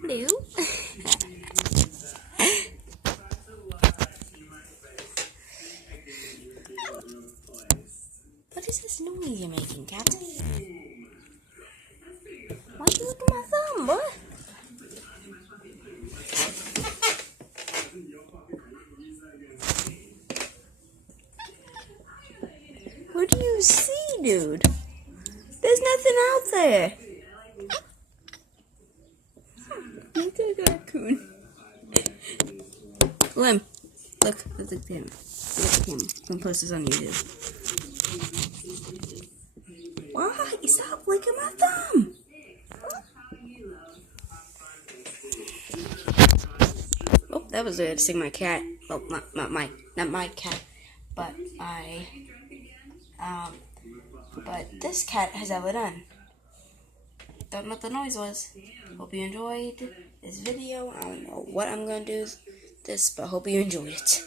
Hello. What is this noise you're making, cat? Why do you look at my thumb, boy? What do you see, dude? There's nothing out there. Look at that raccoon. Clem, look at him. Look at him. I'm gonna post this on YouTube. Why? Stop licking my thumb. Oh, that was weird. Seeing my cat. Oh, not my cat, but but this cat has ever done. Don't know what the noise was. Hope you enjoyed this video. I don't know what I'm gonna do with this, but hope you enjoyed it.